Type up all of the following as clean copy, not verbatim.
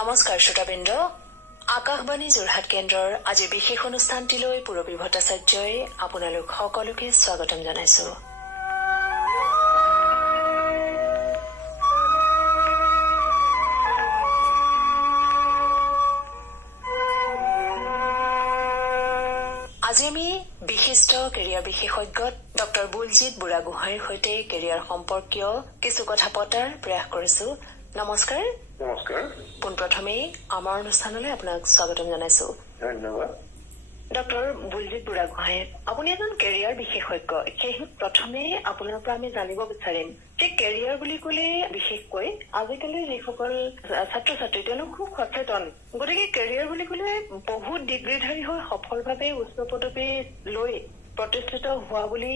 নমস্কাৰ শ্ৰোতাবৃন্দ, আকাশবাণী যোৰহাট কেন্দ্ৰৰ আজি বিশেষ অনুষ্ঠানটিলৈ পূৰবী ভট্টাচাৰ্যই আপোনালোক সকলোকে স্বাগতম জনাইছো। আজি আমি বিশিষ্ট কেৰিয়াৰ বিশেষজ্ঞ ডক্টৰ বুলজিৎ বুঢ়াগোহাঁইৰ সৈতে কেৰিয়াৰ সম্পৰ্কীয় কিছু কথা পতাৰ প্ৰয়াস কৰিছো। নমস্কাৰ। নমস্কাৰ। পোনপ্ৰথমেই আমাৰ অনুষ্ঠানলৈ আপোনাক স্বাগতম জনাইছো। ধন্যবাদ। ডক্টৰ বুলজিৎ বুঢ়াগোহাঁই, আপুনি এজন কেৰিয়াৰ বিশেষজ্ঞ। সেয়েহে প্ৰথমে আপোনাৰ পৰা আমি জানিব বিচাৰিম যে কেৰিয়াৰ বুলি ক'লে বিশেষকৈ আজিকালি যিসকল ছাত্ৰ ছাত্ৰী তেওঁলোক খুব সচেতন, গতিকে কেৰিয়াৰ বুলি ক'লে বহুত ডিগ্ৰীধাৰী হৈ সফলভাৱে উচ্চ পদবী লৈ প্ৰতিষ্ঠিত হোৱা বুলি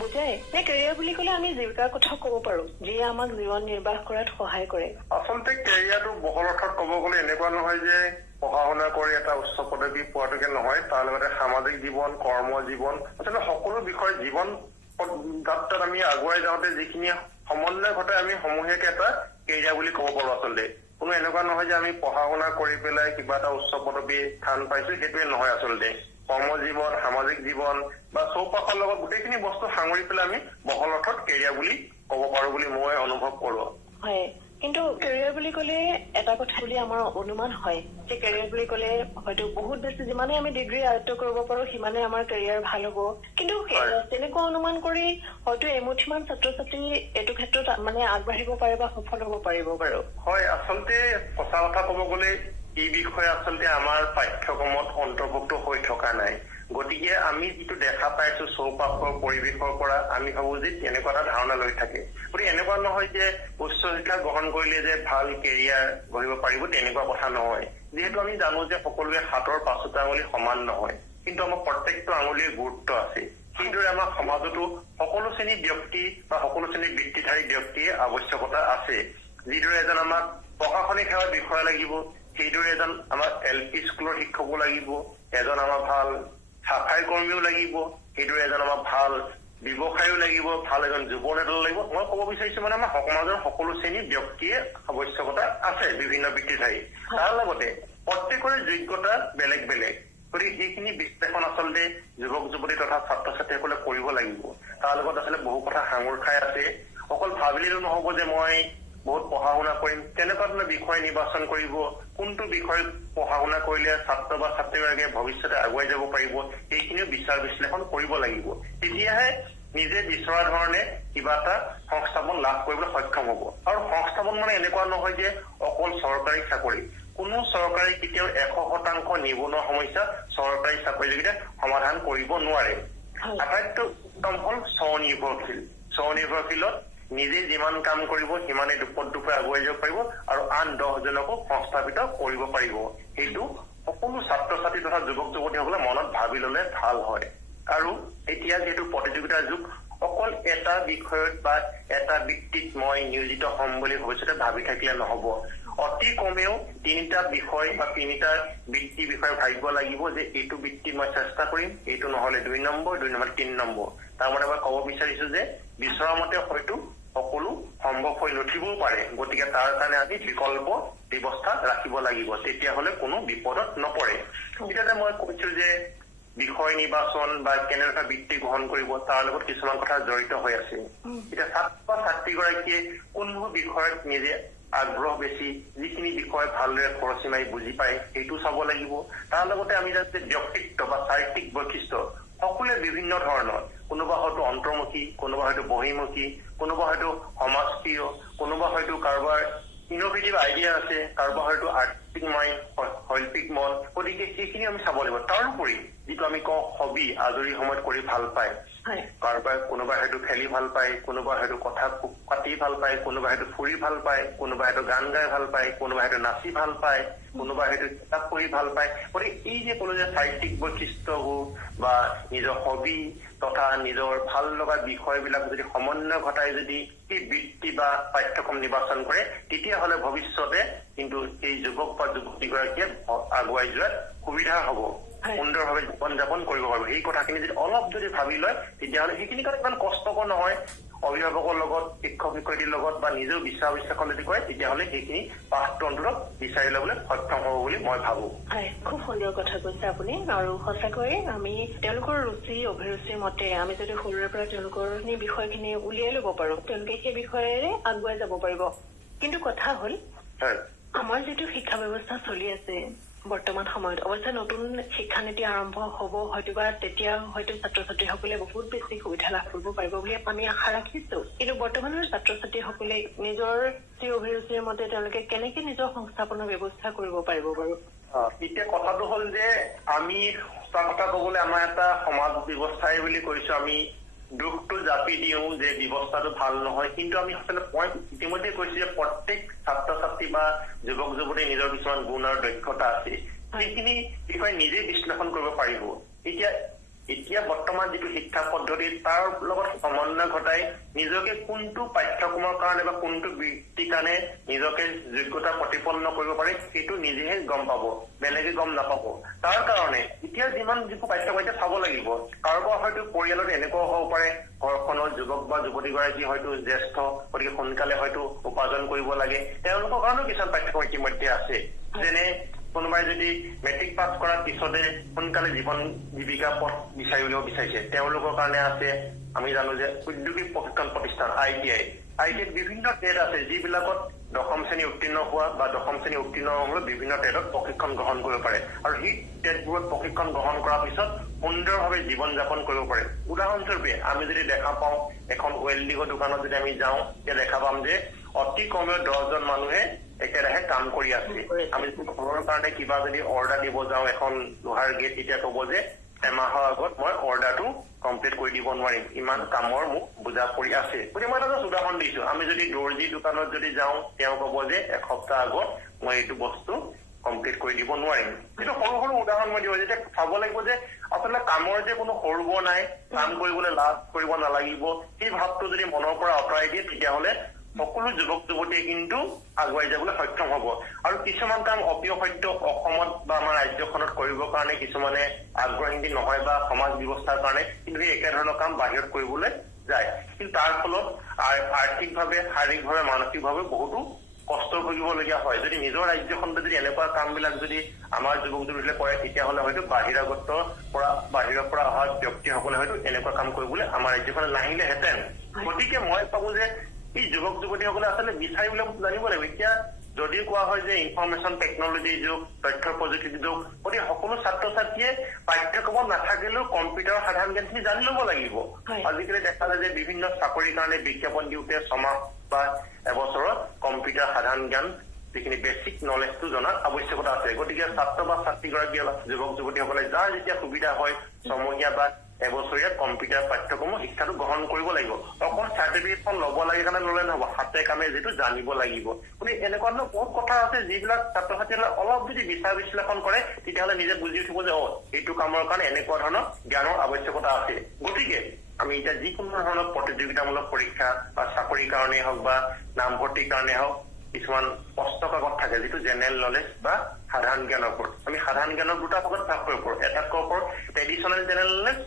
বুজায় নে কেৰিয়াৰ বুলি ক'লে আমি জীৱিকাৰ কথা ক'ব পাৰো যিয়ে আমাক জীৱন নিৰ্বাহ কৰাত সহায় কৰে? আচলতে কেৰিয়াৰটো বহল অৰ্থত ক'ব গ'লে এনেকুৱা নহয় যে পঢ়া শুনা কৰি এটা উচ্চ পদবী পোৱাটোকে নহয়, তাৰ লগতে সামাজিক জীৱন, কৰ্ম জীৱন, আচলতে সকলো বিষয় জীৱন যাত্ৰাত আমি আগুৱাই যাওঁতে যিখিনি সমন্বয় ঘটাই আমি সমূহীয়াকে এটা কেৰিয়াৰ বুলি ক'ব পাৰো। আচলতে কোনো এনেকুৱা নহয় যে আমি পঢ়া শুনা কৰি পেলাই কিবা এটা উচ্চ পদবী স্থান পাইছো, সেইটোৱে নহয়। আচলতে কৰ্ম জীৱন, সামাজিক জীৱন বা চৌপাশৰ লগত গোটেইখিনি বস্তু সাঙুৰি পেলাই আমি বহল অৰ্থত কেৰিয়াৰ বুলি ক'ব পাৰো বুলি মই অনুভৱ কৰো। হয়, কিন্তু কেৰিয়াৰ বুলি ক'লে এটা কথা বুলি আমাৰ অনুমান হয় যে কেৰিয়াৰ বুলি ক'লে হয়তো বহুত বেছি যিমানে আমি ডিগ্ৰী আয়ত্ব কৰিব পাৰো সিমানে আমাৰ কেৰিয়াৰ ভাল হ'ব, কিন্তু তেনেকুৱা অনুমান কৰি হয়তো এমুঠিমান ছাত্ৰ ছাত্ৰী এইটো ক্ষেত্ৰত মানে আগবাঢ়িব পাৰে বা সফল হ'ব পাৰিব বাৰু। হয়, আচলতে সঁচা কথা ক'ব গ'লে এই বিষয়ে আচলতে আমাৰ পাঠ্যক্ৰমত অন্তৰ্ভুক্ত হৈ থকা নাই। গতিকে আমি যিটো দেখা পাইছো চৌপাশৰ পৰিৱেশৰ পৰা আমি ভাবো যে তেনেকুৱা এটা ধাৰণা লৈ থাকে। গতিকে এনেকুৱা নহয় যে উচ্চ শিক্ষা গ্ৰহণ কৰিলে যে ভাল কেৰিয়াৰ গঢ়িব পাৰিব, তেনেকুৱা কথা নহয়। যিহেতু আমি জানো যে সকলোৱে হাতৰ পাঁচোটা আঙুলি সমান নহয়, কিন্তু আমাৰ প্ৰত্যেকটো আঙুলিৰ গুৰুত্ব আছে। সেইদৰে আমাৰ সমাজতো সকলো শ্ৰেণীৰ ব্যক্তি বা সকলো শ্ৰেণীৰ বৃত্তিধাৰী ব্যক্তিৰ আৱশ্যকতা আছে। যিদৰে এজন আমাক প্ৰশাসনিক সেৱাৰ বিষয়া লাগিব, সেইদৰে এজন আমাৰ LP স্কুলৰ শিক্ষকো লাগিব, এজন আমাৰ ভাল চাফাই কৰ্মীও লাগিব, সেইদৰে এজন আমাৰ ভাল ব্যৱসায়ো লাগিব, ভাল এজন যুৱ নেতাও লাগিব। মই ক'ব বিচাৰিছো মানে আমাৰ সমাজৰ সকলো শ্ৰেণীৰ ব্যক্তিয়ে আৱশ্যকতা আছে বিভিন্ন বৃত্তিধাৰী। তাৰ লগতে প্ৰত্যেকৰে যোগ্যতা বেলেগ বেলেগ। গতিকে সেইখিনি বিশ্লেষণ আচলতে যুৱক যুৱতী তথা ছাত্ৰ ছাত্ৰীসকলে কৰিব লাগিব। তাৰ লগত আচলতে বহু কথা সাঙুৰ খাই আছে। অকল ভাবিলেও নহ'ব যে মই বহুত পঢ়া শুনা কৰিম, তেনেকুৱা ধৰণৰ বিষয় নিৰ্বাচন কৰিব। কোনটো বিষয় পঢ়া শুনা কৰিলে ছাত্ৰ বা ছাত্ৰীগৰাকীয়ে ভৱিষ্যতে আগুৱাই যাব পাৰিব, সেইখিনিও বিচাৰ বিশ্লেষণ কৰিব লাগিব। তেতিয়াহে নিজে বিচৰা ধৰণে কিবা এটা সংস্থাপন লাভ কৰিবলৈ সক্ষম হ'ব। আৰু সংস্থাপন মানে এনেকুৱা নহয় যে অকল চৰকাৰী চাকৰি। কোনো চৰকাৰে কেতিয়াও 100% নিবনুৱা সমস্যা চৰকাৰী চাকৰিৰ যোগেদি সমাধান কৰিব নোৱাৰে। আটাইতকৈ উত্তম হ'ল স্বনিৰ্ভৰশীল। স্বনিৰ্ভৰশীলত নিজে যিমান কাম কৰিব সিমানে দুপত দুপে আগুৱাই যাব পাৰিব আৰু আন 10জনকো সংস্থাপিত কৰিব পাৰিব। সেইটো সকলো ছাত্ৰ ছাত্ৰী তথা যুৱক যুৱতীসকলে মনত ভাবি ললে ভাল হয়। আৰু এতিয়া যিহেতু প্ৰতিযোগিতাৰ যুগ, অকল এটা বিষয়ত বা এটা বৃত্তিত মই নিয়োজিত হ'ম বুলি ভৱিষ্যতে ভাবি থাকিলে নহ'ব। অতি কমেও 3টা বিষয় বা 3টা বৃত্তি বিষয়ে ভাবিব লাগিব যে এইটো বৃত্তি মই চেষ্টা কৰিম, এইটো নহ'লে 2 নম্বৰ, 2 নম্বৰ 3 নম্বৰ। তাৰমানে মই ক'ব বিচাৰিছো যে বিচৰা মতে হয়তো সকলো সম্ভৱ হৈ নুঠিবও পাৰে। গতিকে তাৰ কাৰণে আমি বিকল্প ব্যৱস্থা ৰাখিব লাগিব, তেতিয়াহ'লে কোনো বিপদত নপৰে। এতিয়া মই কৈছো যে বিষয় নিৰ্বাচন বা কেনেধৰণে বৃত্তি গ্ৰহণ কৰিব তাৰ লগত কিছুমান কথা জড়িত হৈ আছে। এতিয়া ছাত্ৰ বা ছাত্ৰীগৰাকীয়ে কোনবোৰ বিষয়ত নিজে আগ্ৰহ বেছি, যিখিনি বিষয় ভালদৰে খৰচি মাৰি বুজি পায় সেইটো চাব লাগিব। তাৰ লগতে আমি যাতে ব্যক্তিত্ব বা চাৰিত্ৰিক বৈশিষ্ট্য সকলোৱে বিভিন্ন ধৰণৰ, কোনোবা হয়তো অন্তৰ্মুখী, কোনোবা হয়তো বহিৰ্মুখী, কোনোবা হয়তো সমাজপ্ৰিয়, কোনোবা হয়তো কাৰোবাৰ ইনোভেটিভ আইডিয়া আছে, কাৰোবাৰ হয়তো আৰ্থিক মাইণ্ড, শৈল্পিক মন। গতিকে সেইখিনি আমি চাব লাগিব। তাৰোপৰি যিটো আমি কওঁ হবি, আজৰি সময়ত কৰি ভাল পায়, কাৰোবাৰ কোনোবাই হয়তো খেলি ভাল পায়, কোনোবাই হয়তো কথা পাতি ভাল পায়, কোনোবাই হয়তো ফুৰি ভাল পায়, কোনোবাই হয়তো গান গাই ভাল পায়, কোনোবাই হয়তো নাচি ভাল পায়, কোনোবাই হয়তো কিতাপ পঢ়ি ভাল পায়। গতিকে এই যে ক'লো যে চাৰিত্ৰিক বৈশিষ্ট্যবোৰ বা নিজৰ হবি তথা নিজৰ ভাল লগা বিষয়বিলাক যদি সমন্বয় ঘটাই যদি এই বৃত্তি বা পাঠ্যক্ৰম নিৰ্বাচন কৰে, তেতিয়াহ'লে ভৱিষ্যতে কিন্তু এই যুৱক বা যুৱতীগৰাকীয়ে আগুৱাই যোৱাত সুবিধা হ'ব, সুন্দৰভাৱে জীৱন যাপন কৰিব পাৰিব। সেই কথাখিনি যদি অলপ যদি ভাবি লয় তেতিয়াহ'লে সেইখিনি কাৰণে ইমান কষ্টকৰ নহয়। অভিভাৱকৰ লগত শিক্ষক শিক্ষয়িত্ৰীৰ লগত বা নিজেও বিশ্বাসলৈ যদি কৰে তেতিয়াহ'লে সেইখিনি পাঠটো অন্তত বিচাৰি ল'বলৈ সক্ষম হ'ব বুলি মই ভাবোঁ। হয়, খুব সুন্দৰ কথা কৈছে আপুনি। আৰু সঁচাকৈয়ে আমি তেওঁলোকৰ ৰুচি অভিৰুচিৰ মতে আমি যদি সৰুৰে পৰা তেওঁলোকৰ বিষয়খিনি উলিয়াই ল'ব পাৰোঁ, তেওঁলোকে সেই বিষয়েৰে আগুৱাই যাব পাৰিব। কিন্তু কথা হ'ল আমাৰ যিটো শিক্ষা ব্যৱস্থা চলি আছে বৰ্তমান সময়ত, অৱশ্যে নতুন শিক্ষানীতি আৰম্ভ হ'ব হয়তো বা তেতিয়া হয়তো ছাত্ৰ ছাত্ৰীসকলে বহুত বেছি সুবিধা লাভ কৰিব পাৰিব বুলি আমি আশা ৰাখিছো। কিন্তু বৰ্তমানৰ ছাত্ৰ ছাত্ৰীসকলে নিজৰ যি অভিৰুচিৰ মতে তেওঁলোকে কেনেকে নিজৰ সংস্থাপনৰ ব্যৱস্থা কৰিব পাৰিব বাৰু? এতিয়া কথাটো হ'ল যে আমি সঁচা কথা ক'বলৈ আমাৰ এটা সমাজ ব্যৱস্থাই বুলি কৈছো, আমি দুখটো জাপি দিওঁ যে ব্যৱস্থাটো ভাল নহয়। কিন্তু আমি মই ইতিমধ্যে কৈছো যে প্ৰত্যেক ছাত্ৰ ছাত্ৰী বা যুৱক যুৱতীৰ নিজৰ কিছুমান গুণ আৰু দক্ষতা আছে, সেইখিনি বিষয়ে নিজে বিশ্লেষণ কৰিব পাৰিব। এতিয়া বৰ্তমান যিটো শিক্ষা পদ্ধতি তাৰ লগত সমন্বয় ঘটাই নিজকে কোনটো পাঠ্যক্ৰমৰ কাৰণে বা কোনটো বৃত্তিৰ কাৰণে নিজকে যোগ্যতা প্ৰতিপন্ন কৰিব পাৰে সেইটো নিজেহে গম পাব, বেলেগে গম নাপাব। তাৰ কাৰণে এতিয়া যিমান যিবোৰ পাঠ্যক্ৰম এতিয়া চাব লাগিব। কাৰোবাৰ হয়তো পৰিয়ালত এনেকুৱাও হ'ব পাৰে ঘৰখনৰ যুৱক বা যুৱতীগৰাকী হয়তো জ্যেষ্ঠ, গতিকে সোনকালে হয়তো উপাৰ্জন কৰিব লাগে, তেওঁলোকৰ কাৰণেও কিছুমান পাঠ্যক্ৰম ইতিমধ্যে আছে। যেনে কোনোবাই যদি মেট্ৰিক পাছ কৰাৰ পিছতে সোনকালে জীৱন জীৱিকা পথ বিচাৰি উলিয়াব বিচাৰিছে, তেওঁলোকৰ কাৰণে আছে আমি জানো যে উদ্যোগিক প্ৰশিক্ষণ প্ৰতিষ্ঠান ITI বিভিন্ন ট্ৰেড আছে যিবিলাকত 10ম শ্ৰেণী উত্তীৰ্ণ হোৱা বা 10ম শ্ৰেণী উত্তীৰ্ণ হ'বলৈ বিভিন্ন ট্ৰেডত প্ৰশিক্ষণ গ্ৰহণ কৰিব পাৰে। আৰু সেই ট্ৰেডবোৰত প্ৰশিক্ষণ গ্ৰহণ কৰাৰ পিছত সুন্দৰভাৱে জীৱন যাপন কৰিব পাৰে। উদাহৰণস্বৰূপে আমি যদি দেখা পাওঁ এখন ৱেল্ডিঙৰ দোকানত যদি আমি যাওঁ তেতিয়া দেখা পাম যে অতি কমেও 10জন মানুহে একেৰাহে কাম কৰি আছে। আমি ঘৰৰ কাৰণে কিবা যদি অৰ্ডাৰ দিব যাওঁ এখন লোহাৰ গেট, তেতিয়া ক'ব যে এমাহৰ আগত মই অৰ্ডাৰটো কমপ্লিট কৰি দিব নোৱাৰিম, ইমান কামৰ মোক বুজা পৰি আছে। গতিকে মই এটা উদাহৰণ দিছো। আমি যদি দৰ্জী দোকানত যদি যাওঁ তেওঁ ক'ব যে এসপ্তাহ আগত মই এইটো বস্তু কমপ্লিট কৰি দিব নোৱাৰিম। কিন্তু সৰু সৰু উদাহৰণ মই দিব যেতিয়া চাব লাগিব যে আচলতে কামৰ যে কোনো সৰু বৰ নাই, কাম কৰিবলৈ লাভ কৰিব নালাগিব, সেই ভাৱটো যদি মনৰ পৰা আঁতৰাই দিয়ে তেতিয়াহ'লে সকলো যুৱক যুৱতীয়ে কিন্তু আগুৱাই যাবলৈ সক্ষম হ'ব। আৰু কিছুমান কাম অপ্ৰিয় সত্য অসমত বা আমাৰ ৰাজ্যখনত কৰিবৰ কাৰণে কিছুমানে আগ্ৰহী নহয় বা সমাজ ব্যৱস্থাৰ কাৰণে কিন্তু সেই একেধৰণৰ কাম বাহিৰত কৰিবলৈ যায়। কিন্তু তাৰ ফলত আৰ্থিকভাৱে, শাৰীৰিকভাৱে, মানসিকভাৱে বহুতো কষ্ট ভুগিবলগীয়া হয়। যদি নিজৰ ৰাজ্যখনতে যদি এনেকুৱা কামবিলাক যদি আমাৰ যুৱক যুৱতীসকলে কৰে তেতিয়াহ'লে হয়তো বাহিৰৰ পৰা অহা ব্যক্তিসকলে হয়তো এনেকুৱা কাম কৰিবলৈ আমাৰ ৰাজ্যখনে নাহিলেহেঁতেন। গতিকে মই ভাবো যে এই যুৱক যুৱতীসকলে আচলতে বিচাৰিবলৈ জানিব লাগিব। এতিয়া যদিও কোৱা হয় যে ইনফৰমেশ্যন টেকনলজিৰ যুগ, তথ্য প্ৰযুক্তিৰ যুগ, গতিকে সকলো ছাত্ৰ ছাত্ৰীয়ে পাঠ্যক্ৰমত নাথাকিলেও কম্পিউটাৰৰ সাধাৰণ জ্ঞানখিনি জানি ল'ব লাগিব। আজিকালি দেখা যায় যে বিভিন্ন চাকৰিৰ কাৰণে বিজ্ঞাপন দিওঁতে ছমাহ বা এবছৰত কম্পিউটাৰ সাধাৰণ জ্ঞান যিখিনি বেচিক নলেজটো জনাৰ আৱশ্যকতা আছে। গতিকে ছাত্ৰ বা ছাত্ৰীগৰাকী যুৱক যুৱতীসকলে যাৰ যেতিয়া সুবিধা হয় ছমহীয়া বা এবছৰীয়া কম্পিউটাৰ পাঠ্যক্ৰমৰ শিক্ষাটো গ্ৰহণ কৰিব লাগিব। অকল চাৰ্টিফিকেটখন ল'ব লাগে কাৰণে ল'লে নহ'ব, হাতে কামে যিটো জানিব লাগিব। গতিকে এনেকুৱা ধৰণৰ বহুত কথা আছে যিবিলাক ছাত্ৰ ছাত্ৰীসকলে অলপ যদি বিচাৰ বিশ্লেষণ কৰে তেতিয়াহ'লে নিজে বুজি উঠিব যে এইটো কামৰ কাৰণে এনেকুৱা ধৰণৰ জ্ঞানৰ আৱশ্যকতা আছে। গতিকে আমি এতিয়া যিকোনো ধৰণৰ প্ৰতিযোগিতামূলক পৰীক্ষা বা চাকৰিৰ কাৰণেই হওক বা নামভৰ্তিৰ কাৰণেই হওক কিছুমান প্ৰশ্ন কাকত থাকে যিটো জেনেৰেল নলেজ বা সাধাৰণ জ্ঞানৰ ওপৰত। আমি সাধাৰণ জ্ঞানৰ দুটা ভাগত ভাগ কৰিব পাৰোঁ। এটা ক'ব পাৰোঁ ট্ৰেডিশ্যনেল জেনেৰেল নলেজ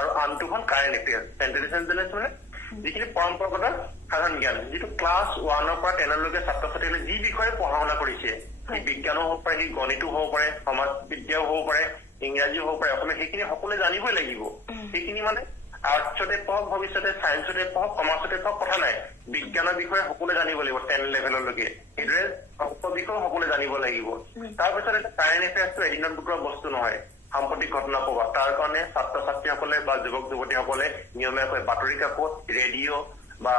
আৰু আনটোখন কাৰেণ্ট এফেয়াৰ্ছ। ট্ৰেডিশ্যনেল জেনেৰেল মানে যিখিনি পৰম্পৰাগত সাধাৰণ জ্ঞান, যিটো ক্লাছ 1ৰ পৰা 10লৈকে ছাত্ৰ ছাত্ৰীসকলে যি বিষয়ে পঢ়া শুনা কৰিছে, সি বিজ্ঞানো হ'ব পাৰে, সি গণিতো হ'ব পাৰে, সমাজ বিদ্যাও হ'ব পাৰে, ইংৰাজীও হ'ব পাৰে, অসমীয়া, সেইখিনি সকলোৱে জানিবই লাগিব। সেইখিনি মানে আৰ্টছতে পঢ়ক, ভৱিষ্যতে চায়েন্সতে পঢ়ক, কমাৰ্চতে পঢ়ক, কথা নাই। বিজ্ঞানৰ বিষয়ে সকলোৱে জানিব লাগিব 10 লেভেললৈকে। সেইদৰে বিষয়েও সকলোৱে জানিব লাগিব। তাৰপিছত এটা কাৰেণ্ট এফেয়াৰ্ছটো এদিনত গোটোৱা বস্তু নহয়, সাম্প্ৰতিক ঘটনা প্ৰবাহ। তাৰ কাৰণে ছাত্ৰ ছাত্ৰীসকলে বা যুৱক যুৱতীসকলে নিয়মীয়াকৈ বাতৰি কাকত, ৰেডিঅ' বা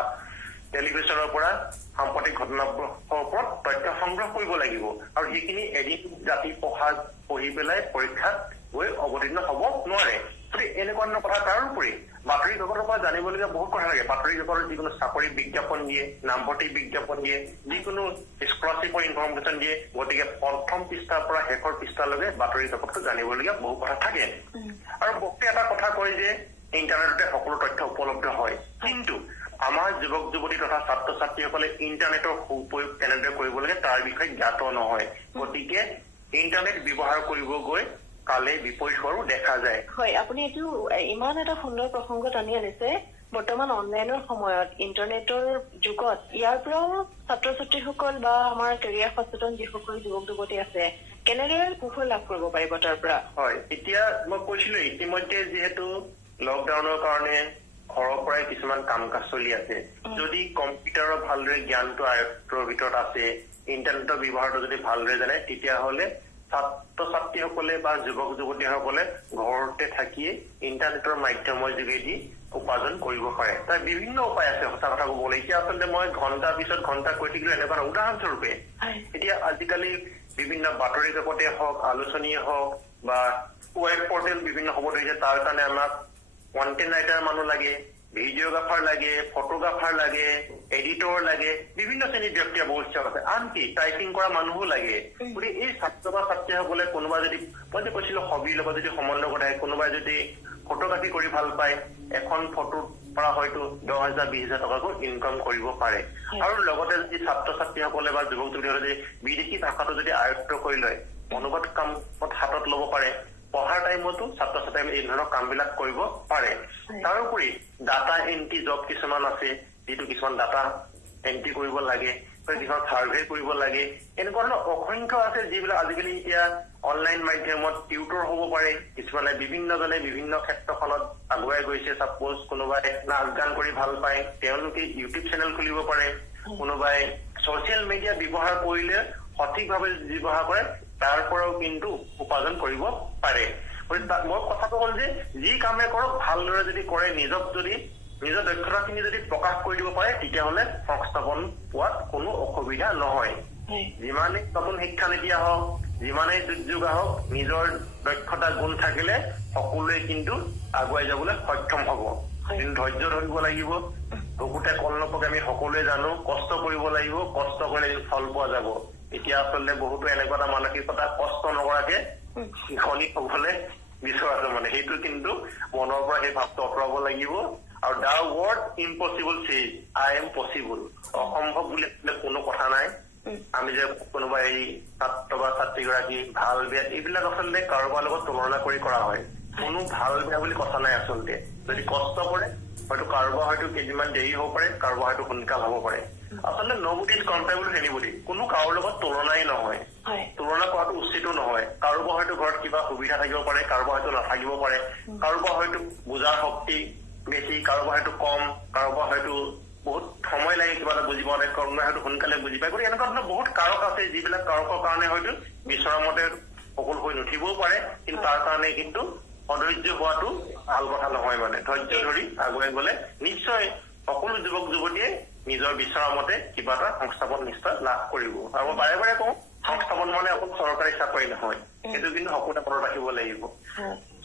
টেলিভিশ্যনৰ পৰা সাম্প্ৰতিক ঘটনাবোৰৰ ওপৰত তথ্য সংগ্ৰহ কৰিব লাগিব। আৰু সেইখিনি এদিন ৰাতি পঢ়ি পেলাই পৰীক্ষাত গৈ অৱতীৰ্ণ হ'ব নোৱাৰে। এনেকুৱা ধৰণৰ কথা। তাৰোপৰি বাতৰি কাকতৰ পৰা জানিবলগীয়া বহুত কথা লাগে। বাতৰি কাকতৰ যিকোনো চাকৰি বিজ্ঞাপন দিয়ে, নামভৰ্তি বিজ্ঞাপন দিয়ে, যিকোনো স্কলাৰশ্বিপৰ ইনফৰমেশ্যন দিয়ে। গতিকে প্ৰথম পৃষ্ঠাৰ পৰা শেষৰ পৃষ্ঠালৈকে বাতৰি কাকতটো জানিবলগীয়া বহুত কথা থাকে। আৰু বহুতে এটা কথা কয় যে ইণ্টাৰনেটতে সকলো তথ্য উপলব্ধ হয়, কিন্তু আমাৰ যুৱক যুৱতী তথা ছাত্ৰ ছাত্ৰীসকলে ইণ্টাৰনেটৰ সুপ্ৰয়োগ কেনেদৰে কৰিব লাগে তাৰ বিষয়ে জ্ঞাত নহয়। গতিকে ইণ্টাৰনেট ব্যৱহাৰ কৰিব গৈ কালে বিপৰীত হোৱাৰো দেখা যায়। হয়, আপুনি এইটো ইমান এটা সুন্দৰ প্ৰসংগ টানি আনিছে বৰ্তমান অনলাইনৰ সময়ত ইন্টাৰনেটৰ যুগত ইয়াৰ পৰাও ছাত্ৰ ছাত্ৰীসকল বা আমাৰ কেৰিয়াৰ সচেতন যিসকল যুৱক যুৱতী আছে কেনেদৰে সুফল লাভ কৰিব পাৰিব তাৰ পৰা? হয়, এতিয়া মই কৈছিলো ইতিমধ্যে যিহেতু লকডাউনৰ কাৰণে ঘৰৰ পৰাই কিছুমান কাম কাজ চলি আছে, যদি কম্পিউটাৰৰ ভালদৰে জ্ঞানটো আয়ত্তৰ ভিতৰত আছে, ইণ্টাৰনেটৰ ব্যৱহাৰটো যদি ভালদৰে জানে, তেতিয়াহ'লে ছাত্ৰ ছাত্ৰীসকলে বা যুৱক যুৱতীসকলে ঘৰতে থাকিয়ে ইণ্টাৰনেটৰ মাধ্যমৰ যোগেদি উপাৰ্জন কৰিব পাৰে। তাৰ বিভিন্ন উপায় আছে। সঁচা কথা ক'বলৈ এতিয়া আচলতে মই ঘণ্টাৰ পিছত ঘণ্টা কৈ থাকিলো এনেকুৱা উদাহৰণস্বৰূপে এতিয়া আজিকালি বিভিন্ন বাতৰি কাকতে হওক, আলোচনীয়ে হওক বা ৱেব পৰ্টেল বিভিন্ন হ'ব ধৰিছে। তাৰ কাৰণে আমাক কণ্টেণ্ট ৰাইটাৰ মানুহ লাগে, ভিডিঅ'গ্ৰাফাৰ লাগে, ফটোগ্ৰাফাৰ লাগে, এডিটৰ লাগে, বিভিন্ন শ্ৰেণীৰ ব্যক্তিৰ বৈশিষ্ট্য আছে, আনকি টাইপিং কৰা মানুহো লাগে। গতিকে এই ছাত্ৰ বা ছাত্ৰীসকলে কোনোবা যদি মই যে কৈছিলো হবিৰ লগত যদি সমন্বয় ঘটায়, কোনোবাই যদি ফটোগ্ৰাফী কৰি ভাল পায়, এখন ফটোৰ পৰা হয়তো 10,000 20,000 টকাকৈ ইনকাম কৰিব পাৰে। আৰু লগতে যদি ছাত্ৰ ছাত্ৰীসকলে বা যুৱক যুৱতীসকলে যদি বিদেশী ভাষাটো যদি আয়ত্ত কৰি লয়, অনুবাদ কামত হাতত ল'ব পাৰে, পঢ়াৰ টাইমতো ছাত্ৰ ছাত্ৰীসকলে এই ধৰণৰ কামবিলাক কৰিব পাৰে। তাৰোপৰি ডাটা এণ্ট্ৰি জব কিছুমান আছে, যিটো কিছুমান ডাটা এণ্ট্ৰি কৰিব লাগে, কিছুমান চাৰ্ভে কৰিব লাগে, এনেকুৱা ধৰণৰ অসংখ্য আছে যিবিলাক আজিকালি এতিয়া অনলাইন মাধ্যমত টিউটৰ হ'ব পাৰে। কিছুমানে বিভিন্নজনে বিভিন্ন ক্ষেত্ৰখনত আগুৱাই গৈছে। চাপোজ কোনোবাই নাচ গান কৰি ভাল পায়, তেওঁলোকে ইউটিউব চেনেল খুলিব পাৰে। কোনোবাই ছচিয়েল মিডিয়া ব্যৱহাৰ কৰিলে সঠিকভাৱে ব্যৱহাৰ কৰে, তাৰ পৰাও কিন্তু উপাৰ্জন কৰিব পাৰে। মই কথাটো হ'ল যে যি কামে কৰক ভালদৰে যদি কৰে, নিজক যদি নিজৰ দক্ষতাখিনি যদি প্ৰকাশ কৰি দিব পাৰে, তেতিয়াহ'লে সংস্থাপন পোৱাত কোনো অসুবিধা নহয়। যিমানেই নতুন শিক্ষানীতি আহক, যিমানেই দুৰ্যোগ আহক, নিজৰ দক্ষতা গুণ থাকিলে সকলোৱে কিন্তু আগুৱাই যাবলৈ সক্ষম হ'ব। কিন্তু ধৈৰ্য ধৰিব লাগিব, বহুতে কল নপকে আমি সকলোৱে জানো, কষ্ট কৰিব লাগিব, কষ্ট কৰিলে ফল পোৱা যাব। এতিয়া আচলতে বহুতো এনেকুৱা এটা মানসিকতা কষ্ট নকৰাকে ধনী হবলৈ বিচৰাটো, সেইটো কিন্তু মনৰ পৰা সেই ভাৱটো আঁতৰাব লাগিব। আৰু দা ৱৰ্ড ইম্পচিবল চেজ আই এম পচিবল, অসম্ভৱ বুলি কোনো কথা নাই। আমি যে কোনোবা এই ছাত্ৰ বা ছাত্ৰীগৰাকী ভাল বেয়া এইবিলাক আচলতে কাৰোবাৰ লগত তুলনা কৰি কৰা হয়। কোনো ভাল বেয়া বুলি কথা নাই। আচলতে যদি কষ্ট কৰে হয়তো কাৰোবাৰ হয়তো কেইদিনমান দেৰি হ'ব পাৰে, কাৰোবাৰ হয়তো সোনকাল হ'ব পাৰে। আচলতে নবডি ইজ কম্পেয়াৰেবল টু এনিবডি, কোনো কাৰোৰ লগত তুলনাই নহয়। তুলনা কৰাটো উচিতো নহয়। কাৰোবাৰ হয়তো ঘৰত কিবা সুবিধা থাকিব পাৰে, কাৰোবাৰ হয়তো নাথাকিব পাৰে, কাৰোবাৰ হয়তো বুজাৰ শক্তি বেছি, কাৰোবাৰ হয়তো কম, কাৰোবাৰ হয়তো বহুত সময় লাগে কিবা এটা বুজি পাওঁতে, কোনোবাই হয়তো সোনকালে বুজি পায়। গতিকে এনেকুৱা ধৰণৰ বহুত কাৰক আছে, যিবিলাক কাৰকৰ কাৰণে হয়তো বিচৰা মতে সকলো হৈ নুঠিবও পাৰে। কিন্তু তাৰ কাৰণে কিন্তু অধৈৰ্য হোৱাটো ভাল কথা নহয়। ধৈৰ্য ধৰি আগুৱাই গলে নিশ্চয় সকলো যুৱক যুৱতীয়ে নিজৰ বিচৰা মতে কিবা এটা সংস্থাপন নিশ্চয় লাভ কৰিব। আৰু মই বাৰে বাৰে কওঁ, সংস্থাপন অকল চৰকাৰী চাকৰি নহয়, সেইটো কিন্তু সকলোতে মনত ৰাখিব লাগিব।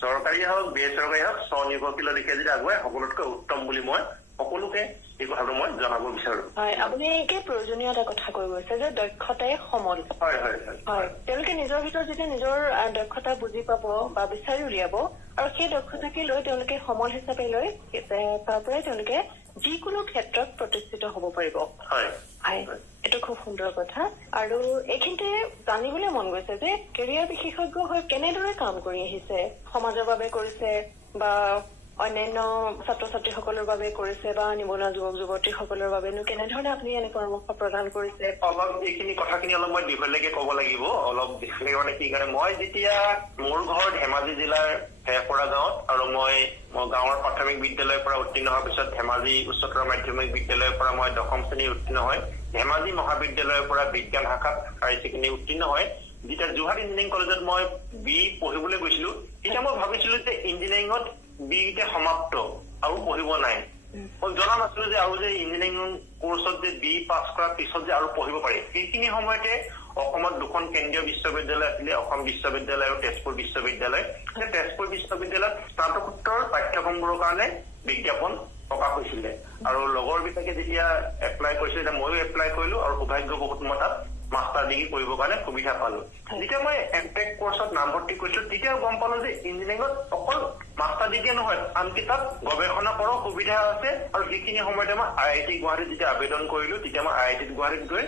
চৰকাৰী হওক বেচৰকাৰী হওক, স্বনিৰ্ভৰশীলৰ দিশে যদি আগুৱাই সকলোতকৈ উত্তম বুলি মই সকলোকে এই কথাটো মই জনাব বিচাৰো। হয়, আপুনি একে প্ৰয়োজনীয় এটা কথা কৈ গৈছে যে দক্ষতাই সমল। হয়, তেওঁলোকে নিজৰ ভিতৰত যেতিয়া নিজৰ দক্ষতা বুজি পাব বা বিচাৰি উলিয়াব আৰু সেই দক্ষতাকে লৈ তেওঁলোকে সমল হিচাপে লৈ তাৰ পৰাই তেওঁলোকে যিকোনো ক্ষেত্ৰত প্ৰতিষ্ঠিত হ'ব পাৰিব। হয়, এইটো খুব সুন্দৰ কথা। আৰু এইখিনিতে জানিবলৈ মন গৈছে যে কেৰিয়াৰ বিশেষজ্ঞ হৈ কেনেদৰে কাম কৰি আহিছে, সমাজৰ বাবে কৰিছে বা অন্যান্য ছাত্ৰ ছাত্ৰীসকলৰ বাবে কৰিছে বা নিবনুৱা যুৱক যুৱতীসকলৰ বাবেনো কেনেধৰণে আপুনি এনে পৰামৰ্শ প্ৰদান কৰিছে? অলপ এইখিনি কথাখিনি অলপ মই দীঘলীয়াকে ক'ব লাগিব। অলপ দীঘলীয়া কি কাৰণে, মই যেতিয়া মোৰ ঘৰ ধেমাজি জিলাৰ হেপৰা গাঁৱত, আৰু মই গাঁৱৰ প্ৰাথমিক বিদ্যালয়ৰ পৰা উত্তীৰ্ণ হোৱাৰ পিছত ধেমাজি উচ্চতৰ মাধ্যমিক বিদ্যালয়ৰ পৰা মই 10ম শ্ৰেণী উত্তীৰ্ণ হয়, ধেমাজি মহাবিদ্যালয়ৰ পৰা বিজ্ঞান শাখাত হায়াৰ ছেকেণ্ডেৰী উত্তীৰ্ণ হয়। যেতিয়া যোৰহাট ইঞ্জিনিয়াৰিং কলেজত মই বি পঢ়িবলৈ গৈছিলো, তেতিয়া মই ভাবিছিলো যে ইঞ্জিনিয়াৰিঙত বি সমাপ্ত আৰু পঢ়িব নাই। মই জনা নাছিলো যে আৰু যে ইঞ্জিনিয়াৰিং কোৰ্চত যে বি পাছ কৰাৰ পিছত যে আৰু পঢ়িব পাৰি। সেইখিনি সময়তে অসমত 2খন কেন্দ্ৰীয় বিশ্ববিদ্যালয় আছিলে, অসম বিশ্ববিদ্যালয় আৰু তেজপুৰ বিশ্ববিদ্যালয়। তেজপুৰ বিশ্ববিদ্যালয়ত স্নাতকোত্তৰ পাঠ্যক্ৰমবোৰৰ কাৰণে বিজ্ঞাপন প্ৰকাশ হৈছিলে, আৰু লগৰবিলাকে যেতিয়া এপ্লাই কৰিছিলে, তেতিয়া ময়ো এপ্লাই কৰিলো আৰু সৌভাগ্য বহুত মই তাত মাষ্টাৰ ডিগ্ৰী কৰিবৰ কাৰণে সুবিধা পালো। যেতিয়া মই এমটেক কোৰ্চত নামভৰ্তি কৰিছিলো, তেতিয়া গম পালো যে ইঞ্জিনিয়াৰিঙত অকল মাষ্টাৰ ডিগ্ৰী নহয়, আনকি তাত গৱেষণা কৰাৰ সুবিধা আছে। আৰু সেইখিনি সময়তে মই IIT গুৱাহাটীত যেতিয়া আবেদন কৰিলো, তেতিয়া মই IIT গুৱাহাটীত গৈ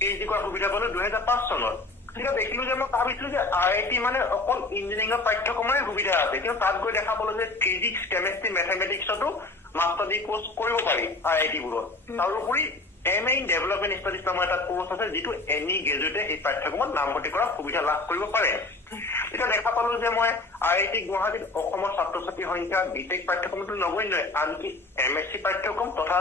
PhD কৰাৰ সুবিধা পালো 2005 চনত। তেতিয়া দেখিলো যে মই ভাবিছিলো যে IIT অকল ইঞ্জিনিয়াৰিঙৰ পাঠ্যক্ৰমৰে সুবিধা আছে, কিন্তু তাত গৈ দেখা পালো যে ফিজিক্স, কেমেষ্ট্ৰি, মেথমেটিক্সতো মাষ্টাৰ ডিগ্ৰী কোৰ্চ কৰিব পাৰি IIT বোৰত। তাৰোপৰি MA ইন ডেভেলপমেণ্ট ষ্টাডিজ নামৰ এটা কোৰ্চ আছে যিটো এনি গ্ৰেজুৱেটে সেই পাঠ্যক্ৰমত নামভৰ্তি কৰাৰ সুবিধা লাভ কৰিব পাৰে। এতিয়া দেখা পালো যে মই IIT গুৱাহাটীত অসমৰ ছাত্ৰ ছাত্ৰীৰ সংখ্যা BTech পাঠ্যক্ৰমটো নগণ্যই, আনকি MSc পাঠ্যক্ৰম তথা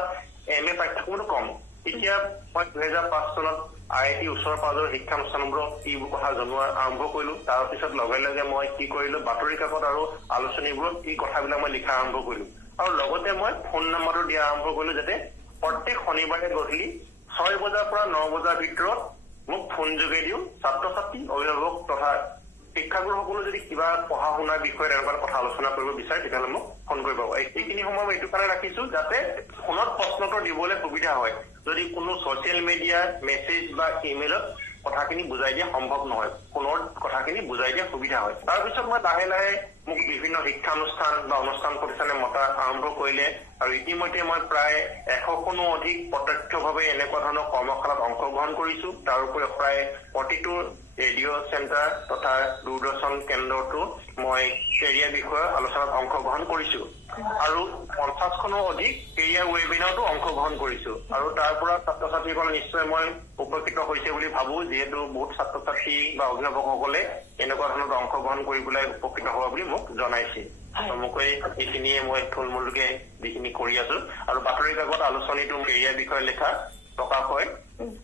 MA পাঠ্যক্ৰমটো কম। এতিয়া মই 2005 চনত IIT ওচৰ পাজৰ শিক্ষানুষ্ঠানবোৰত এইবোৰ কথা জনোৱা আৰম্ভ কৰিলো। তাৰ পিছত লগে লগে মই কি কৰিলো, বাতৰি কাকত আৰু আলোচনীবোৰত এই কথাবিলাক মই লিখা আৰম্ভ কৰিলো। আৰু লগতে মই ফোন নম্বৰটো দিয়া আৰম্ভ কৰিলো যাতে প্ৰত্যেক শনিবাৰে গধূলি 6 বজাৰ পৰা 9 বজাৰ ভিতৰত মোক ফোন যোগে দিওঁ ছাত্ৰ ছাত্ৰী, অভিভাৱক তথা শিক্ষাগুৰুসকলে যদি কিবা পঢ়া শুনাৰ বিষয়ে এনেকুৱা কথা আলোচনা কৰিব বিচাৰে তেতিয়াহ'লে মোক ফোন কৰিব। এইখিনি সময় মই এইটো কাৰণে ৰাখিছো যাতে ফোনত প্ৰশ্নোত্তৰ দিবলৈ সুবিধা হয়। যদি কোনো ছচিয়েল মিডিয়া মেছেজ বা ইমেইলত কথাখিনি বুজাই দিয়া সম্ভৱ নহয়, ফোনৰ কথাখিনি বুজাই দিয়া সুবিধা হয়। তাৰপিছত মই লাহে লাহে মোক বিভিন্ন শিক্ষানুষ্ঠান বা অনুষ্ঠান প্ৰতিষ্ঠানে মতা আৰম্ভ কৰিলে আৰু ইতিমধ্যে মই প্ৰায় 100খনো অধিক প্ৰত্যক্ষভাৱে এনেকুৱা ধৰণৰ কৰ্মশালাত অংশগ্ৰহণ কৰিছো। তাৰোপৰি প্ৰায় প্ৰতিটো ৰেডিঅ' চেণ্টাৰ তথা দূৰদৰ্শন কেন্দ্ৰতো মই কেৰিয়াৰ বিষয়ে আলোচনাত অংশগ্ৰহণ কৰিছো আৰু 50খনো অধিক কেৰিয়াৰ ৱেবিনাৰতো অংশগ্ৰহণ কৰিছো। আৰু তাৰ পৰা ছাত্ৰ ছাত্ৰীসকল নিশ্চয় মই উপকৃত হৈছে বুলি ভাবো, যিহেতু বহুত ছাত্ৰ ছাত্ৰী বা অভিভাৱকসকলে এনেকুৱা ধৰণৰ অংশগ্ৰহণ কৰিবলৈ উপকৃত হোৱা বুলি মোক জনাইছে। চমুকৈ এইখিনিয়ে মই থুলমূলকে যিখিনি কৰি আছো। আৰু বাতৰি কাকত আলোচনীটো কেৰিয়াৰ বিষয়ে লিখা প্ৰকাশ হয়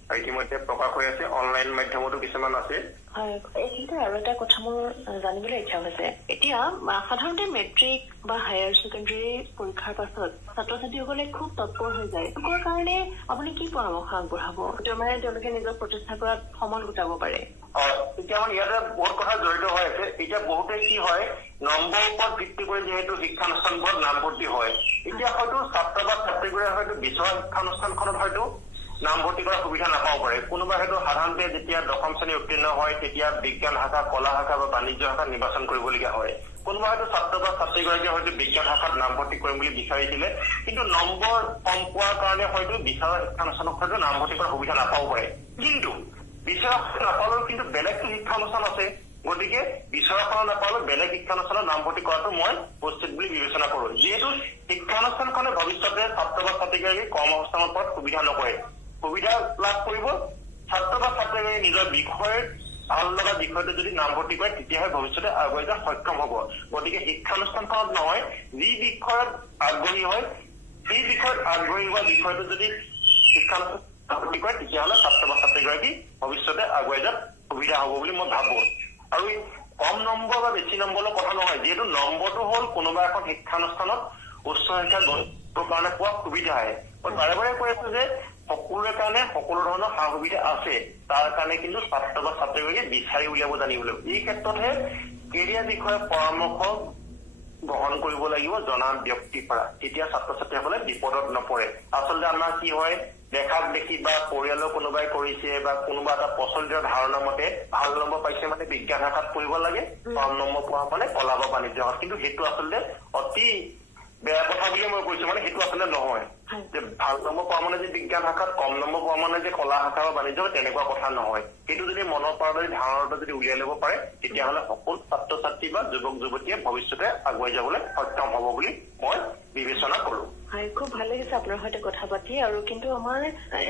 আৰু ইতিমধ্যে প্ৰকাশ হৈ আছে, অনলাইন মাধ্যমতো কিছুমান আছে। হয়, এইখিনিতে আৰু এটা কথা মোৰ জানিবলৈ ইচ্ছা হৈছে। এতিয়া সাধাৰণতে মেট্ৰিক বা হায়াৰ ছেকেণ্ডাৰী পৰীক্ষাৰ পাছত ছাত্ৰ ছাত্ৰীসকলে খুব তৎপৰ হৈ যায়। তেওঁলোকৰ কাৰণে আপুনি কি পৰামৰ্শ আগবঢ়াব মানে তেওঁলোকে নিজৰ প্ৰতিষ্ঠা কৰাত সমল গোটাব পাৰে? এতিয়া মানে ইয়াতে বহুত কথা জড়িত হৈ আছে। এতিয়া বহুতে কি হয়, নম্বৰৰ ওপৰত ভিত্তি কৰি যিহেতু শিক্ষানুষ্ঠানবোৰত নামভৰ্তি হয়, এতিয়া হয়তো ছাত্ৰ বা ছাত্ৰীবোৰে হয়তো বিচৰা শিক্ষানুষ্ঠানখনত হয়তো নামভৰ্তি কৰাৰ সুবিধা নাপাব পাৰে। কোনোবা হয়তো সাধাৰণতে যেতিয়া 10ম শ্ৰেণী উত্তীৰ্ণ হয় তেতিয়া বিজ্ঞান শাখা, কলা শাখা বা বাণিজ্য শাখা নিৰ্বাচন কৰিবলগীয়া হয়। কোনোবা হয়তো ছাত্ৰ বা ছাত্ৰীগৰাকীয়ে হয়তো বিজ্ঞান শাখাত নামভৰ্তি কৰিম বুলি বিচাৰিছিলে, কিন্তু নম্বৰ কম পোৱাৰ কাৰণে হয়তো বিচৰা শিক্ষানুষ্ঠানত হয়তো নামভৰ্তি কৰাৰ সুবিধা নাপাব পাৰে। কিন্তু বিচৰা নাপালেও কিন্তু বেলেগটো শিক্ষানুষ্ঠান আছে, গতিকে বিচৰাখনত নাপালেও বেলেগ শিক্ষানুষ্ঠানত নামভৰ্তি কৰাটো মই উচিত বুলি বিবেচনা কৰো। যিহেতু শিক্ষানুষ্ঠানখনে ভৱিষ্যতে ছাত্ৰ বা ছাত্ৰীগৰাকীক কৰ্মসংস্থাপনৰ ওপৰত সুবিধা নকৰে, সুবিধা লাভ কৰিব ছাত্ৰ বা ছাত্ৰীগৰাকীয়ে নিজৰ বিষয়ৰ ভাল লগা বিষয়টো যদি নামভৰ্তি কৰে তেতিয়াহে ভৱিষ্যতে আগুৱাই যোৱাত সক্ষম হ'ব। গতিকে শিক্ষানুষ্ঠানখনত নহয়, যি বিষয়ত আগ্ৰহী হয় সেই বিষয়ত আগ্ৰহী হোৱা বিষয়টো যদি শিক্ষানুষ্ঠান নামভৰ্তি কৰে তেতিয়াহ'লে ছাত্ৰ বা ছাত্ৰীগৰাকী ভৱিষ্যতে আগুৱাই যোৱাত সুবিধা হ'ব বুলি মই ভাবো। আৰু কম নম্বৰ বা বেছি নম্বৰৰ কথা নহয়, যিহেতু নম্বৰটো হ'ল কোনোবা এখন শিক্ষানুষ্ঠানত উচ্চ শিক্ষা গ্ৰহণৰ কাৰণে পোৱা সুবিধাহে। মই বাৰে বাৰে কৈ আছো যে সকলোৰে কাৰণে সকলো ধৰণৰ সা সুবিধা আছে, তাৰ কাৰণে কিন্তু ছাত্ৰ বা ছাত্ৰীগৰাকীয়ে বিচাৰি উলিয়াব জানিব লাগিব। এই ক্ষেত্ৰতহে কেৰিয়াৰ বিষয়ে পৰামৰ্শ গ্ৰহণ কৰিব লাগিব জনা ব্যক্তিৰ পৰা, তেতিয়া ছাত্ৰ ছাত্ৰীসকলে বিপদত নপৰে। আচলতে আমাৰ কি হয়, দেখাক দেখি বা পৰিয়ালৰ কোনোবাই কৰিছে বা কোনোবা এটা প্ৰচলিত ধাৰণা মতে ভাল নম্বৰ পাইছে মানে বিজ্ঞান শাখাত পঢ়িব লাগে, কম নম্বৰ পোৱা মানে কলা বা বাণিজ্য শাখাত, কিন্তু সেইটো আচলতে অতি বেয়া কথা বুলি মই কৈছো। মানে সেইটো আচলতে নহয় যে ভাল নম্বৰ পোৱা মানে যে বিজ্ঞান শাখাত, কম নম্বৰ পোৱা মানে যে কলা শাখা বা বাণিজ্য, তেনেকুৱা কথা নহয়। সেইটো যদি মনৰ পৰা যদি ধাৰণাটো যদি উলিয়াই ল'ব পাৰে তেতিয়াহ'লে সকলো ছাত্ৰ ছাত্ৰী বা যুৱক যুৱতীয়ে ভৱিষ্যতে আগুৱাই যাবলৈ সক্ষম হ'ব বুলি মই বিবেচনা কৰো। হয়, খুব ভাল লাগিছে আপোনাৰ সৈতে কথা পাতি। আৰু কিন্তু আমাৰ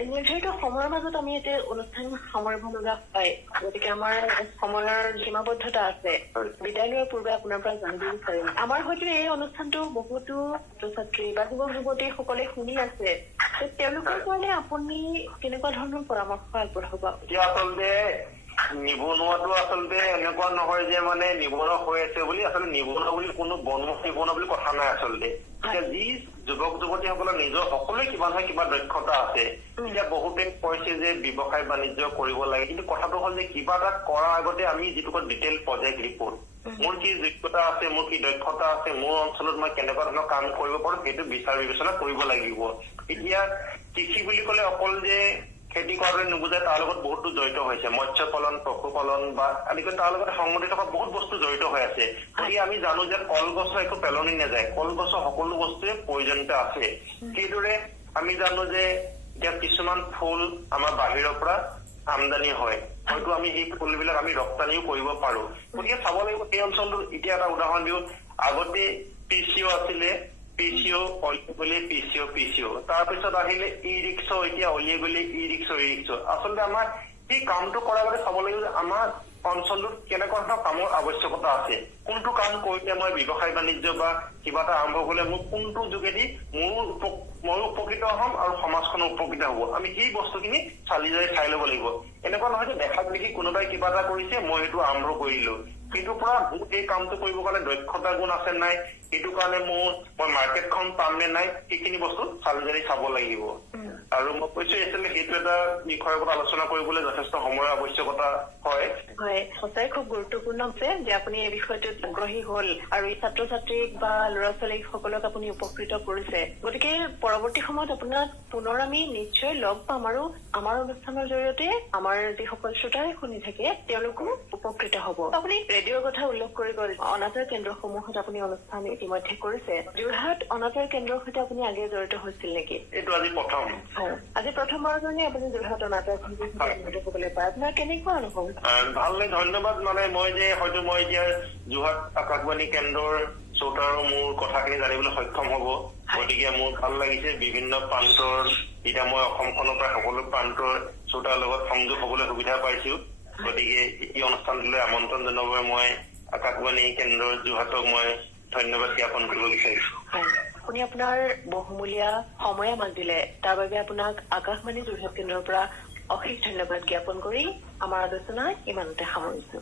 নিৰ্ধাৰিত সময়ৰ মাজত আমি এতিয়া অনুষ্ঠান সামৰিব লগা হয়, গতিকে আমাৰ সময়ৰ সীমাবদ্ধতা আছে। বিদায় লোৱাৰ পূৰ্বে আপোনাৰ পৰা জানিব বিচাৰিম, আমাৰ হয়তো এই অনুষ্ঠানটো বহুতো ছাত্ৰ ছাত্ৰী বা যুৱক যুৱতীসকলে শুনি আছে, তেওঁলোকৰ কাৰণে আপুনি কেনেকুৱা ধৰণৰ পৰামৰ্শ আগবঢ়াব? এতিয়া আচলতে নিবনুৱাটো আচলতে এনেকুৱা নহয় যে মানে নিবনুৱা হৈ আছে বুলি, আচলতে নিবনুৱা বুলি কোনো নিবনুৱা বুলি কথা নাই। আচলতে এতিয়া যি যুৱক যুৱতীসকলৰ নিজৰ সকলোৱে কিবা নহয় কিবা দক্ষতা আছে। এতিয়া বহুতে কৈছে যে ব্যৱসায় বাণিজ্য কৰিব লাগে, কিন্তু কথাটো হ'ল যে কিবা এটা কৰাৰ আগতে আমি যিটো কয় ডিটেইল প্ৰজেক্ট ৰিপৰ্ট, মোৰ কি যোগ্যতা আছে, মোৰ কি দক্ষতা আছে, মোৰ অঞ্চলত মই কেনেকুৱা ধৰণৰ কাম কৰিব পাৰো, সেইটো বিচাৰ বিবেচনা কৰিব লাগিব। এতিয়া কৃষি বুলি ক'লে অকল যে খেতি কৰাটোৱে নুবুজায়, তাৰ লগত বহুতো জড়িত হৈছে, মৎস্য পালন, পশুপালন বা আদিকৈ তাৰ লগত সংগঠিত থকা বহুত বস্তু জড়িত হৈ আছে। গতিকে আমি জানো যে কলগছৰ একো পেলনি নাযায়, কলগছৰ সকলো বস্তুৱে প্ৰয়োজনীয়তা আছে। সেইদৰে আমি জানো যে এতিয়া কিছুমান ফুল আমাৰ বাহিৰৰ পৰা আমদানি হয়, হয়তো আমি সেই ফুলবিলাক আমি ৰপ্তানিও কৰিব পাৰো। গতিকে চাব লাগিব সেই অঞ্চলটো। এতিয়া এটা উদাহৰণ দিওঁ, আগতে PCO আছিলে পিচিঅ অলিয়ে গলি পিচিঅ তাৰপিছত আহিলে ই ৰিক্সা এতিয়া অলিয়ে গলি ই ৰিক্সা আচলতে আমাৰ এই কামটো কৰাৰ আগতে চাব লাগিব যে আমাৰ অঞ্চলটোত কেনেকুৱা ধৰণৰ কামৰ আৱশ্যকতা আছে, কোনটো কাম কৰিলে মই ব্যৱসায় বাণিজ্য বা কিবা এটা আৰম্ভ কৰিলে মোক কোনটো যোগেদি ময়ো উপকৃত হম আৰু সমাজখনো উপকৃত হব, আমি সেই বস্তুখিনি চালি জাৰি চাই ল'ব লাগিব। এনেকুৱা নহয় যে দেখাক দেখি কোনোবাই কিবা এটা কৰিছে মই সেইটো আৰম্ভ কৰিলো, কিন্তু পৰা মোৰ এই কামটো কৰিবৰ কাৰণে দক্ষতা গুণ আছে নাই, সেইটো কাৰণে মই মাৰ্কেটখন পাম নে নাই, সেইখিনি বস্তু চালি জাৰি চাব লাগিব। আৰু মই কৈছো আচলতে সেইটো এটা বিষয়ৰ ওপৰত আলোচনা কৰিবলৈ যথেষ্ট সময়ৰ আৱশ্যকতা হয়। হয়, সঁচাই খুব গুৰুত্বপূৰ্ণ আছে যে আপুনি এই বিষয়টোত আগ্ৰহী হল আৰু এই ছাত্ৰ ছাত্ৰীক বা ল'ৰা ছোৱালী সকলক আপুনি উপকৃত কৰিছে। গতিকে পৰৱৰ্তী সময়ত আপোনাক পুনৰ আমি নিশ্চয় লগ পাম আৰু আমাৰ অনুষ্ঠানৰ জৰিয়তে আমাৰ যিসকল শ্ৰোতাই শুনি থাকে তেওঁলোকো উপকৃত হব। আপুনি ৰেডিঅ'ৰ কথা উল্লেখ কৰি গ'ল, অনাতাঁৰ কেন্দ্ৰসমূহত আপুনি অনুষ্ঠান ইতিমধ্যে কৰিছে। যোৰহাট অনাতাঁৰ কেন্দ্ৰৰ সৈতে আপুনি আগে জড়িত হৈছিল নেকি? এইটো আজি প্ৰথম। আজি প্ৰথমবাৰৰ কাৰণে আপুনি যোৰহাট অনাতাঁৰ কেন্দ্ৰ হবলৈ পায়, আপোনাৰ কেনেকুৱা অনুভৱ? ভালনে, ধন্যবাদ। মানে মই এতিয়া যোৰহাট আকাশবাণী কেন্দ্ৰৰ শ্ৰোতাৰো মোৰ কথাখিনি জানিবলৈ সক্ষম হব, গতিকে মোৰ ভাল লাগিছে। বিভিন্ন প্ৰান্তৰ এতিয়া মই অসমখনৰ পৰা সকলো প্ৰান্তৰ শ্ৰোতাৰ লগত সংযোগ হবলৈ সুবিধা পাইছো। গতিকে এই অনুষ্ঠানটোলৈ আমন্ত্ৰণ জনাবৰ বাবে মই আকাশবাণী কেন্দ্ৰৰ যোৰহাটক মই ধন্যবাদ জ্ঞাপন কৰিব বিচাৰিছো। আপুনি আপোনাৰ বহুমূলীয়া সময় আমাক দিলে, তাৰ বাবে আপোনাক আকাশবাণী যোৰহাট কেন্দ্ৰৰ পৰা অশেষ ধন্যবাদ জ্ঞাপন কৰি আমাৰ আলোচনা ইমানতে সামৰিছো।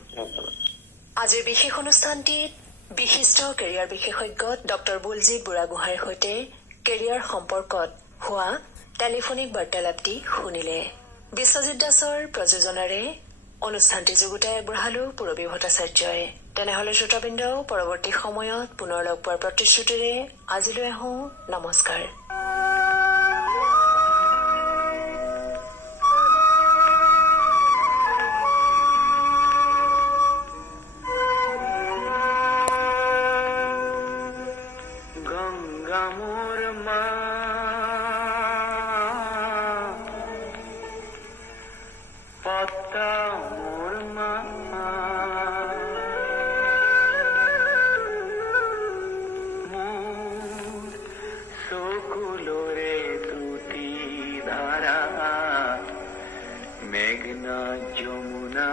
আজিৰ বিশেষ অনুষ্ঠানটিত বিশিষ্ট কেৰিয়াৰ বিশেষজ্ঞ ডক্টৰ বুলজিৎ বুঢ়াগোহাঁইৰ সৈতে কেৰিয়াৰ সম্পৰ্কত হোৱা টেলিফোনিক বাৰ্তালাপটি শুনিলে। বিশ্বজিৎ দাসৰ প্ৰযোজনাৰে অনুষ্ঠানটি যুগুতাই আগবঢ়ালো পূৰবী ভট্টাচাৰ্যই। তেনেহলে শ্ৰোতাবৃন্দ, পৰৱৰ্তী সময়ত পুনৰ লগ পোৱাৰ প্ৰতিশ্ৰুতিৰে আজিলৈ আহোঁ। নমস্কাৰ। মেঘনা যমুনা